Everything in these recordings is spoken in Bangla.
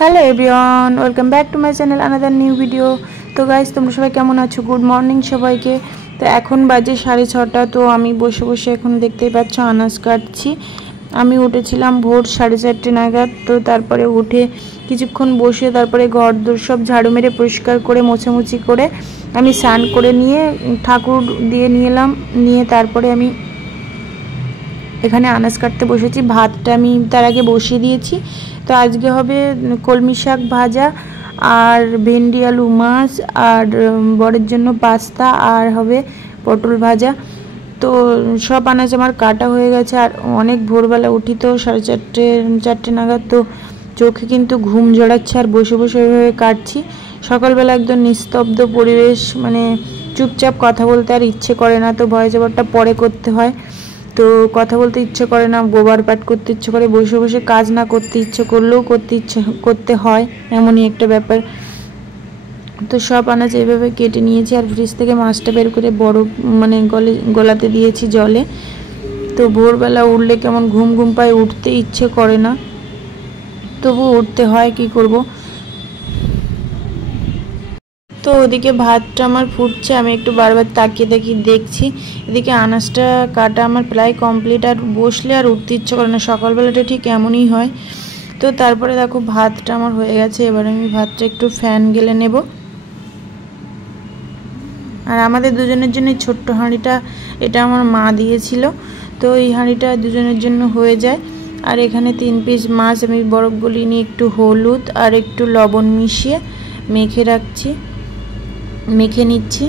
Hello everyone, welcome back to my channel another new video. তো গাইস, তোমরা সবাই কেমন আছো? গুড মর্নিং সবাইকে। তো এখন বাজে 6:30। তো আমি বসে বসে এখন দেখতেই পাচ্ছ আনাজ কাটছি। আমি উঠেছিলাম ভোর 4:30 নাগাদ। তো তারপরে উঠে কিছুক্ষণ বসে তারপরে ঘর দোর সব ঝাড়ু মেরে পরিষ্কার করে মোছামুছি করে আমি স্নান করে নিয়ে ঠাকুর দিয়ে নিয়ে এলাম। নিয়ে তারপরে আমি এখানে আনাজ কাটতে বসেছি। ভাতটা আমি তার আগে বসিয়ে দিয়েছি। তো আজকে হবে কলমি শাক ভাজা আর ভেন্ডি আলু মাছ আর বরের জন্য পাস্তা আর হবে পটল ভাজা। তো সব আনাজ আমার কাটা হয়ে গেছে। আর অনেক ভোরবেলা উঠি, তো 4:30 নাগাদ। তো চোখে কিন্তু ঘুম জড়াচ্ছে আর বসে বসে ওইভাবে কাটছি। সকালবেলা একদম নিস্তব্ধ পরিবেশ, মানে চুপচাপ কথা বলতে আর ইচ্ছে করে না। তো ভয়েস ওভারটা পরে করতে হয়, তো কথা বলতে ইচ্ছে করে না, গোবার পাট করতে ইচ্ছে করে, বসে বসে কাজ না করতে ইচ্ছে করলেও করতে হয়, এমনই একটা ব্যাপার। তো সব আনাজ এইভাবে কেটে নিয়েছি আর ফ্রিজ থেকে মাছটা বের করে বরফ মানে গলাতে দিয়েছি জলে। তো ভোরবেলা উঠলে কেমন ঘুম ঘুম পায়, উঠতে ইচ্ছে করে না, তবু উঠতে হয়, কি করব। তো ওদিকে ভাতটা আমার ফুটছে, আমি একটু বারবার তাকিয়ে তাকিয়ে দেখছি। এদিকে আনাজটা কাটা আমার প্রায় কমপ্লিট। আর বসলে আর উঠতে ইচ্ছে করে না, সকালবেলাটা ঠিক এমনই হয়। তো তারপরে দেখো ভাতটা আমার হয়ে গেছে। এবার আমি ভাতটা একটু ফ্যান গেলে নেব। আর আমাদের দুজনের জন্য ছোট্ট হাঁড়িটা, এটা আমার মা দিয়েছিল। তো এই হাঁড়িটা দুজনের জন্য হয়ে যায়। আর এখানে 3 পিস মাছ আমি বরফ গলিয়ে নিয়ে একটু হলুদ আর একটু লবণ মিশিয়ে মেখে নিচ্ছি।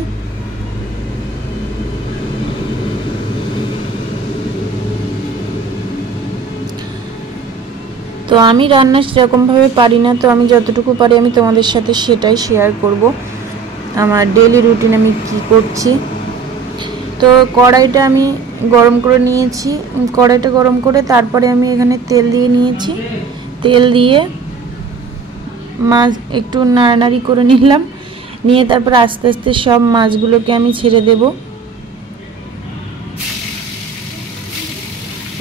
তো আমি রান্না সেরকমভাবে পারি না, তো আমি যতটুকু পারি আমি তোমাদের সাথে সেটাই শেয়ার করব, আমার ডেইলি রুটিন আমি কি করছি। তো কড়াইটা আমি গরম করে নিয়েছি। কড়াইটা গরম করে তারপরে আমি এখানে তেল দিয়ে নিয়েছি। তেল দিয়ে মাছ একটু নাড়ানাড়ি করে নিলাম, নিয়ে তারপর আস্তে আস্তে সব মাছগুলোকে আমি ছেড়ে দেব।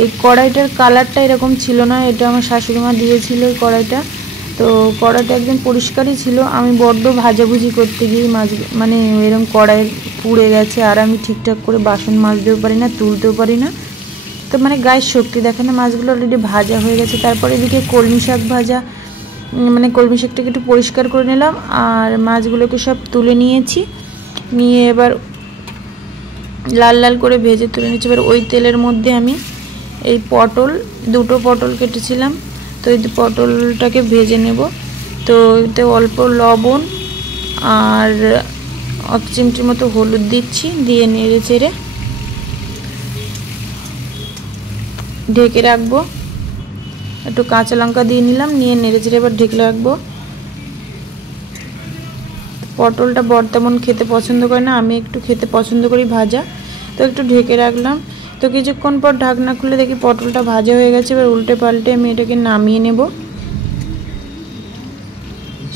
এই কড়াইটার কালারটা এরকম ছিল না, এটা আমার শাশুড়ি মা দিয়েছিল এই কড়াইটা। তো কড়াইটা একদম পরিষ্কারই ছিল। আমি বড্ড ভাজাভুজি করতে গিয়ে মাছ মানে এরকম কড়াই পুড়ে গেছে, আর আমি ঠিকঠাক করে বাসন মাজতেও পারি না, তুলতেও পারি না। তো মানে গায়ের শক্তি দেখে না, মাছগুলো অলরেডি ভাজা হয়ে গেছে। তারপরে এদিকে কলমি শাক ভাজা, মানে কলমি শাকটাকে একটু পরিষ্কার করে নিলাম আর মাছগুলোকে সব তুলে নিয়েছি। নিয়ে এবার লাল লাল করে ভেজে তুলে নিচ্ছি। এবার ওই তেলের মধ্যে আমি এই দুটো পটল কেটেছিলাম, তো এই পটলটাকে ভেজে নেব। তো এতে অল্প লবণ আর 1 চিমটির মতো হলুদ দিচ্ছি, দিয়ে নেড়ে চেড়ে ঢেকে রাখবো। একটু কাঁচা লঙ্কা দিয়ে নিলাম, নিয়ে নেড়ে চেড়ে এবার ঢেকে রাখবো। পটলটা বর তেমন খেতে পছন্দ করে না, আমি একটু খেতে পছন্দ করি ভাজা, তো একটু ঢেকে রাখলাম। তো কিছুক্ষণ পর ঢাকনা খুলে দেখি পটলটা ভাজা হয়ে গেছে। এবার উল্টে পাল্টে আমি এটাকে নামিয়ে নেব।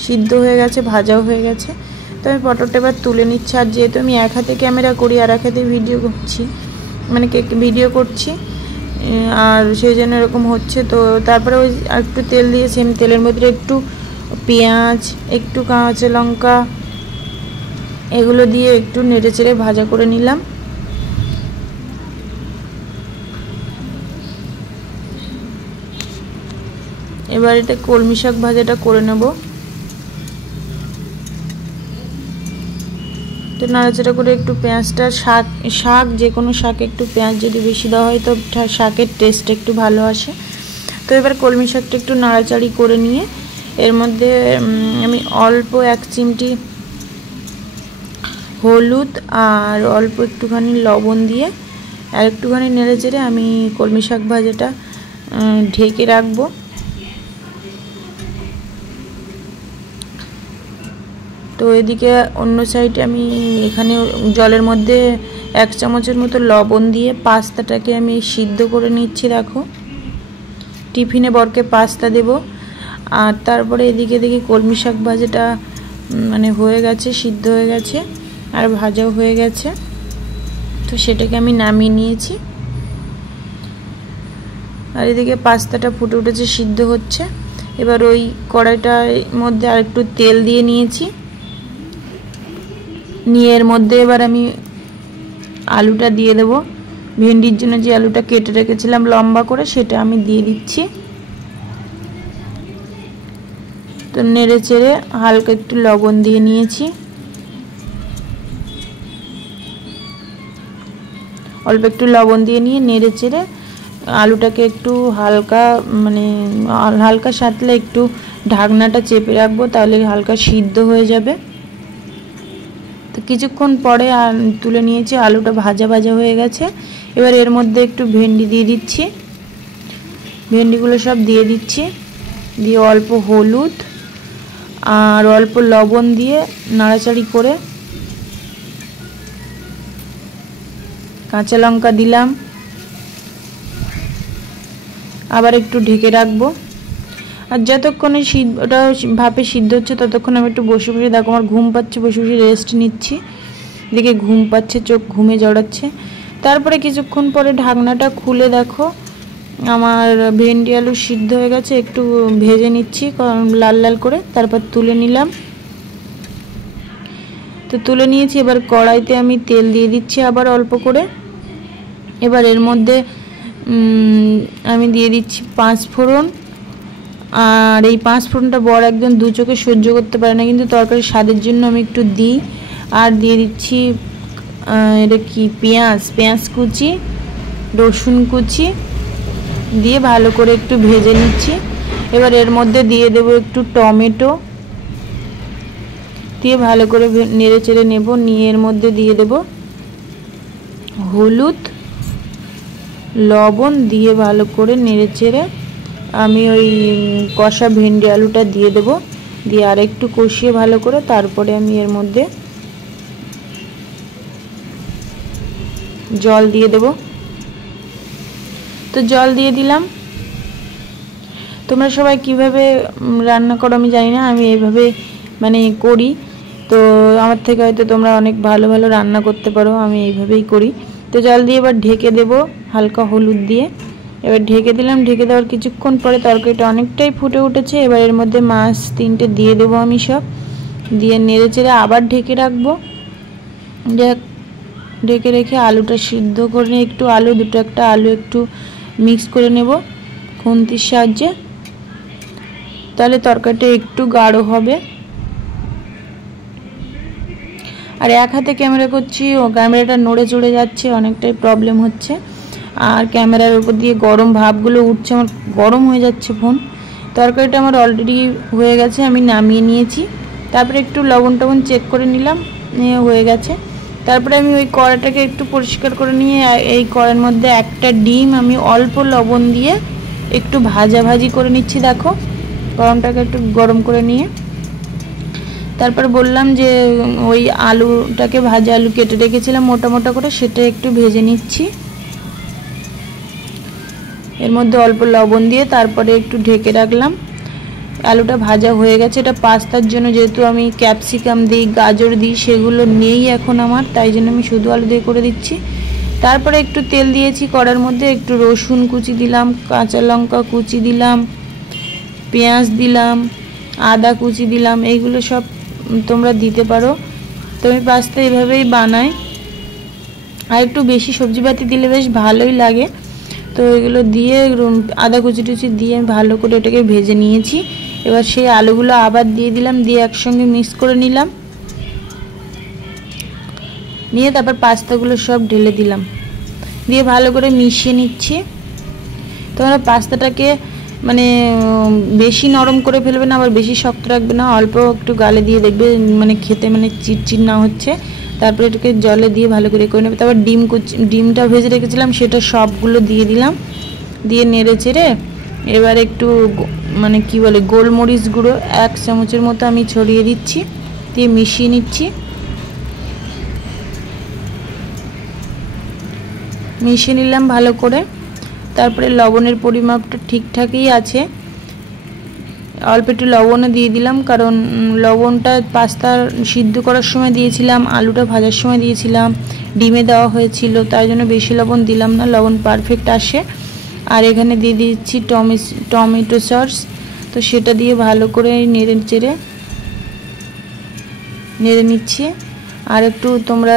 সিদ্ধ হয়ে গেছে, ভাজাও হয়ে গেছে। তো আমি পটলটা এবার তুলে নিচ্ছি। আর যেহেতু আমি এক হাতে ক্যামেরা করি আর এক হাতে ভিডিও করছি, মানে ভিডিও করছি, আর সেই জন্য এরকম হচ্ছে। তো তারপরে ওই একটু তেল দিয়েছি, আমি তেলের মধ্যে একটু পেঁয়াজ, একটু কাঁচা লঙ্কা, এগুলো দিয়ে একটু নেড়ে চেড়ে ভাজা করে নিলাম। এবার এটা কলমি শাক ভাজাটা করে নেব। তো নাড়াচাড়া করে একটু পেঁয়াজটা, শাক যে কোনো শাকে একটু পেঁয়াজ যদি বেশি দেওয়া হয় তো শাকের টেস্ট একটু ভালো আসে। তো এবার কলমি শাকটা একটু নাড়াচাড়ি করে নিয়ে এর মধ্যে আমি অল্প 1 চিমটি হলুদ আর অল্প একটুখানি লবণ দিয়ে আর একটুখানি নেড়ে চেড়ে আমি কলমি শাক ভাজাটা ঢেকে রাখবো। তো এদিকে অন্য সাইডে আমি এখানে জলের মধ্যে 1 চামচের মতো লবণ দিয়ে পাস্তাটাকে আমি সিদ্ধ করে নিচ্ছি। দেখো, টিফিনে বরকে পাস্তা দেব। আর তারপরে এদিকে দেখি কলমি শাক ভাজাটা মানে হয়ে গেছে, সিদ্ধ হয়ে গেছে আর ভাজাও হয়ে গেছে। তো সেটাকে আমি নামিয়ে নিয়েছি। আর এদিকে পাস্তাটা ফুটে উঠেছে, সিদ্ধ হচ্ছে। এবার ওই কড়াইটার মধ্যে আরেকটু তেল দিয়ে নিয়েছি, নিয়ে এর মধ্যে এবার আমি আলুটা দিয়ে দেব। ভেন্ডির জন্য যে আলুটা কেটে রেখেছিলাম লম্বা করে সেটা আমি দিয়ে দিচ্ছি। তো নেড়ে চেড়ে হালকা একটু লবণ দিয়ে নিয়েছি, অল্প একটু লবণ দিয়ে নিয়ে নেড়ে চেড়ে আলুটাকে একটু হালকা হালকা সাঁতলে একটু ঢাকনাটা চেপে রাখবো, তাহলে হালকা সিদ্ধ হয়ে যাবে। তো কিছুক্ষণ পরে তুলে নিয়েছি, আলুটা ভাজা ভাজা হয়ে গেছে। এবার এর মধ্যে একটু ভেন্ডি দিয়ে দিচ্ছি, ভেন্ডিগুলো সব দিয়ে দিচ্ছি, দিয়ে অল্প হলুদ আর অল্প লবণ দিয়ে নাড়াচাড়ি করে কাঁচা লঙ্কা দিলাম, আবার একটু ঢেকে রাখবো। আর যতক্ষণে ওটা ভাপে সিদ্ধ হচ্ছে ততক্ষণ আমি একটু বসে বসে, দেখো আমার ঘুম পাচ্ছে, বসে বসে রেস্ট নিচ্ছি। এদিকে ঘুম পাচ্ছে, চোখ ঘুমে জড়াচ্ছে। তারপরে কিছুক্ষণ পরে ঢাকনাটা খুলে দেখো আমার ভেন্ডি আলু সিদ্ধ হয়ে গেছে। একটু ভেজে নিচ্ছি লাল লাল করে, তারপর তুলে নিলাম। তো তুলে নিয়েছি, এবার কড়াইতে আমি তেল দিয়ে দিচ্ছি আবার অল্প করে। এবার এর মধ্যে আমি দিয়ে দিচ্ছি 5 ফোড়ন। আর এই 5 ফোড়নটা বড় একদম দু চোখে সহ্য করতে পারে না, কিন্তু তরকারির স্বাদের জন্য আমি একটু দিই। আর দিয়ে দিচ্ছি এটা কি পেঁয়াজ কুচি, রসুন কুচি দিয়ে ভালো করে একটু ভেজে নিচ্ছি। এবার এর মধ্যে দিয়ে দেব একটু টমেটো, দিয়ে ভালো করে নেড়ে চেড়ে নেব। নিয়ে এর মধ্যে দিয়ে দেব হলুদ লবণ, দিয়ে ভালো করে নেড়ে চেড়ে আমি ওই কষা ভেন্ডি আলুটা দিয়ে দেব। দিয়ে আর একটু কষিয়ে ভালো করে তারপরে আমি এর মধ্যে জল দিয়ে দেব। তো জল দিয়ে দিলাম। তোমরা সবাই কিভাবে রান্না করো আমি জানি না, আমি এইভাবে করি। তো আমার থেকে হয়তো তোমরা অনেক ভালো ভালো রান্না করতে পারো, আমি এইভাবেই করি। তো জল দিয়ে এবার ঢেকে দেব হালকা হলুদ দিয়ে। এবার ঢেকে দিলাম। ঢেকে দেওয়ার কিছুক্ষণ পরে তরকারিটা অনেকটাই ফুটে উঠেছে। এবার এর মধ্যে মাছ 3টে দিয়ে দেবো আমি, সব দিয়ে নেড়ে চেড়ে আবার ঢেকে রাখবো। ঢেকে রেখে আলুটা সিদ্ধ করে একটু একটা আলু একটু মিক্স করে নেব খুন্তির সাহায্যে, তাহলে তরকারিটা একটু গাঢ় হবে। আর এক হাতে ক্যামেরা করছি, ও ক্যামেরাটা নড়ে চড়ে যাচ্ছে, অনেকটাই প্রবলেম হচ্ছে। আর ক্যামেরার উপর দিয়ে গরম ভাবগুলো উঠছে, আমার গরম হয়ে যাচ্ছে ফোন। তরকারিটা আমার অলরেডি হয়ে গেছে, আমি নামিয়ে নিয়েছি। তারপরে একটু লবণ টবণ চেক করে নিলাম, হয়ে গেছে। তারপরে আমি ওই কড়াটাকে একটু পরিষ্কার করে নিয়ে এই কড়ার মধ্যে একটা ডিম আমি অল্প লবণ দিয়ে একটু ভাজি করে নিচ্ছি। দেখো গরমটাকে একটু গরম করে নিয়ে তারপর বললাম যে ওই আলুটাকে ভাজা আলু কেটে রেখেছিলাম মোটা মোটা করে, সেটা একটু ভেজে নিচ্ছি এর মধ্যে অল্প লবণ দিয়ে। তারপরে একটু ঢেকে রাখলাম। আলুটা ভাজা হয়ে গেছে। এটা পাস্তার জন্য, যেহেতু আমি ক্যাপসিকাম দিই গাজর দিই সেগুলো নেই এখন আমার, তাই জন্য আমি শুধু আলু দিয়ে করে দিচ্ছি। তারপরে একটু তেল দিয়েছি কড়ার মধ্যে, একটু রসুন কুচি দিলাম, কাঁচা লঙ্কা কুচি দিলাম, পেঁয়াজ দিলাম, আদা কুচি দিলাম। এইগুলো সব তোমরা দিতে পারো। তো আমি পাস্তা এভাবেই বানাই। আর একটু বেশি সবজিপাতি দিলে বেশ ভালোই লাগে। তো এগুলো দিয়ে আদা কুচি টুচি দিয়ে ভালো করে এটাকে ভেজে নিয়েছি। এবার সেই আলুগুলো আবার দিয়ে দিলাম, দিয়ে একসঙ্গে মিক্স করে নিলাম। নিয়ে তারপর পাস্তাগুলো সব ঢেলে দিলাম, দিয়ে ভালো করে মিশিয়ে নিচ্ছি। তোমরা পাস্তাটাকে বেশি নরম করে ফেলবে না, আবার বেশি শক্ত রাখবে না, অল্প একটু গালে দিয়ে দেখবে খেতে চিটচিট না হচ্ছে। তারপরে এটাকে জলে দিয়ে ভালো করে নেবে। তারপর ডিমটা ভেজে রেখেছিলাম সেটা সবগুলো দিয়ে দিলাম, দিয়ে নেড়ে চেড়ে এবার একটু গোলমরিচ গুঁড়ো 1 চামচের মতো আমি ছড়িয়ে দিচ্ছি, দিয়ে মিশিয়ে নিচ্ছি। মিশিয়ে নিলাম ভালো করে। তারপরে লবণের পরিমাপটা ঠিকঠাকই আছে, অল্প একটু লবণও দিয়ে দিলাম, কারণ লবণটা পাস্তা সিদ্ধ করার সময় দিয়েছিলাম, আলুটা ভাজার সময় দিয়েছিলাম, ডিমে দেওয়া হয়েছিল, তাই জন্য বেশি লবণ দিলাম না, লবণ পারফেক্ট আসে। আর এখানে দিয়ে দিচ্ছি টমেটো সস। তো সেটা দিয়ে ভালো করে নেড়ে নিচ্ছি। আর একটু তোমরা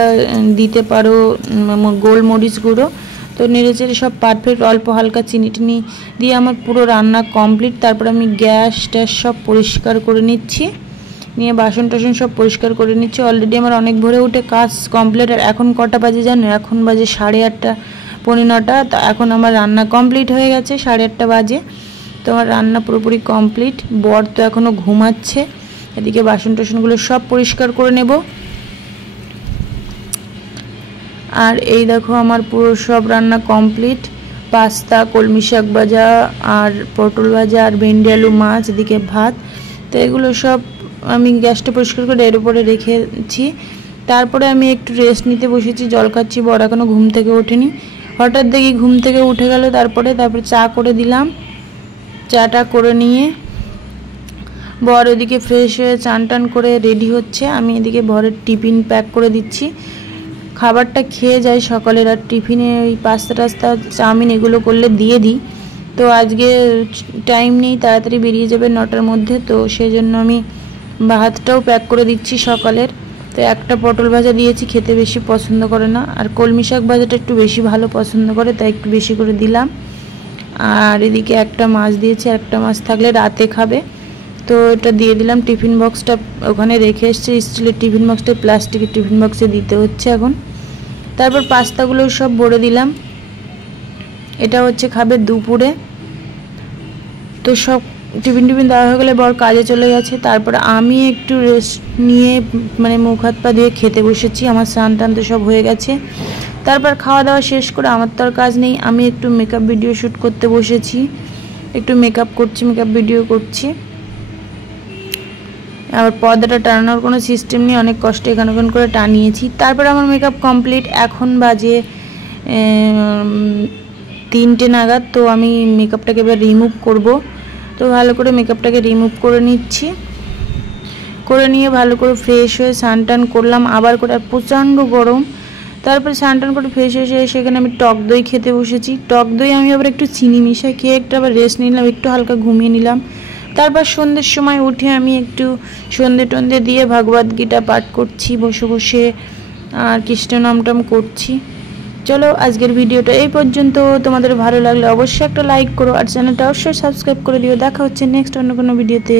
দিতে পারো গোলমরিচ গুঁড়ো। তো নেড়েচেড়ে সব পারফেক্ট, অল্প হালকা চিনি টিনি দিয়ে আমার পুরো রান্না কমপ্লিট। তারপর আমি গ্যাস ট্যাস সব পরিষ্কার করে নিচ্ছি, নিয়ে বাসন টাসন সব পরিষ্কার করে নিচ্ছি। অলরেডি আমার অনেক ভোরে উঠে কাজ কমপ্লিট। আর এখন কটা বাজে জানো? এখন বাজে 8:30 পৌনে 9টা। তো এখন আমার রান্না কমপ্লিট হয়ে গেছে, 8:30 বাজে। তো আমার রান্না পুরোপুরি কমপ্লিট। বর তো এখনও ঘুমাচ্ছে। এদিকে বাসন টাসনগুলো সব পরিষ্কার করে নেব। আর এই দেখো আমার পুরো সব রান্না কমপ্লিট। পাস্তা, কলমি শাক ভাজা আর পটল ভাজা আর ভেন্ডি আলু মাছ, এদিকে ভাত। তো এগুলো সব আমি গ্যাসটা পরিষ্কার করে এর উপরে রেখেছি। তারপরে আমি একটু রেস্ট নিতে বসেছি, জল খাচ্ছি। বর এখনও ঘুম থেকে ওঠেনি। হঠাৎ দেখি ঘুম থেকে উঠে গেল। তারপরে চা করে দিলাম। চাটা করে নিয়ে বর এদিকে ফ্রেশ হয়ে চান টান করে রেডি হচ্ছে। আমি এদিকে বরের টিফিন প্যাক করে দিচ্ছি। খাবারটা খেয়ে যাই সকালের, আর টিফিনে ওই পাস্তা টাস্তা চাউমিন এগুলো করলে দিয়ে দিই। তো আজকে টাইম নেই, তাড়াতাড়ি বেরিয়ে যাবে 9টার মধ্যে। তো সেই জন্য আমি ভাতটাও প্যাক করে দিচ্ছি সকালের। তো একটা পটল ভাজা দিয়েছি, খেতে বেশি পছন্দ করে না। আর কলমি শাক ভাজাটা একটু বেশি ভালো পছন্দ করে, তাই একটু বেশি করে দিলাম। আর এদিকে একটা মাছ দিয়েছি, আর একটা মাছ থাকলে রাতে খাবে। তো এটা দিয়ে দিলাম। টিফিন বক্সটা ওখানে রেখে এসেছি, স্টিলের টিফিন বক্সটা প্লাস্টিকের টিফিন বক্সে দিতে হচ্ছে এখন। তারপর পাস্তাগুলো সব ভরে দিলাম। এটা হচ্ছে খাবে দুপুরে। তো সব টিফিন দেওয়া হয়ে গেলে বর কাজে চলে গেছে। তারপর আমি একটু রেস্ট নিয়ে মানে মুখ হাত পা ধুয়ে খেতে বসেছি। আমার স্নান টান তো সব হয়ে গেছে। তারপর খাওয়া দাওয়া শেষ করে আমার তো আর কাজ নেই, আমি একটু মেকআপ ভিডিও শ্যুট করতে বসেছি। একটু মেকআপ করছি, মেকআপ ভিডিও করছি। আবার পর্দাটা টানানোর কোনো সিস্টেম নেই, অনেক কষ্টে এখানে করে টানিয়েছি। তারপর আমার মেকআপ কমপ্লিট। এখন বাজে 3টে নাগাদ। তো আমি মেকআপটাকে এবার রিমুভ করব। তো ভালো করে মেকআপটাকে রিমুভ করে নিচ্ছি। করে নিয়ে ভালো করে ফ্রেশ হয়ে স্নান টান করলাম আবার করে। আর প্রচণ্ড গরম। তারপরে স্নান টান করে ফ্রেশ হয়ে সেখানে আমি টক দই খেতে বসেছি। টক দই আমি আবার একটু চিনি মিশিয়ে খেয়ে একটু আবার রেস্ট নিলাম, একটু হালকা ঘুমিয়ে নিলাম। তারপর সন্ধ্যের সময় উঠে আমি একটু সন্ধে টন্ধে দিয়ে ভাগবত গীতা পাঠ করছি বসে বসে, আর কৃষ্ণ নাম টাম করছি। চলো আজকের ভিডিওটা এই পর্যন্ত। তোমাদের ভালো লাগলে অবশ্যই একটা লাইক করো, আর চ্যানেলটা অবশ্যই সাবস্ক্রাইব করে দিও। দেখা হচ্ছে নেক্সট অন্য কোনো ভিডিওতে।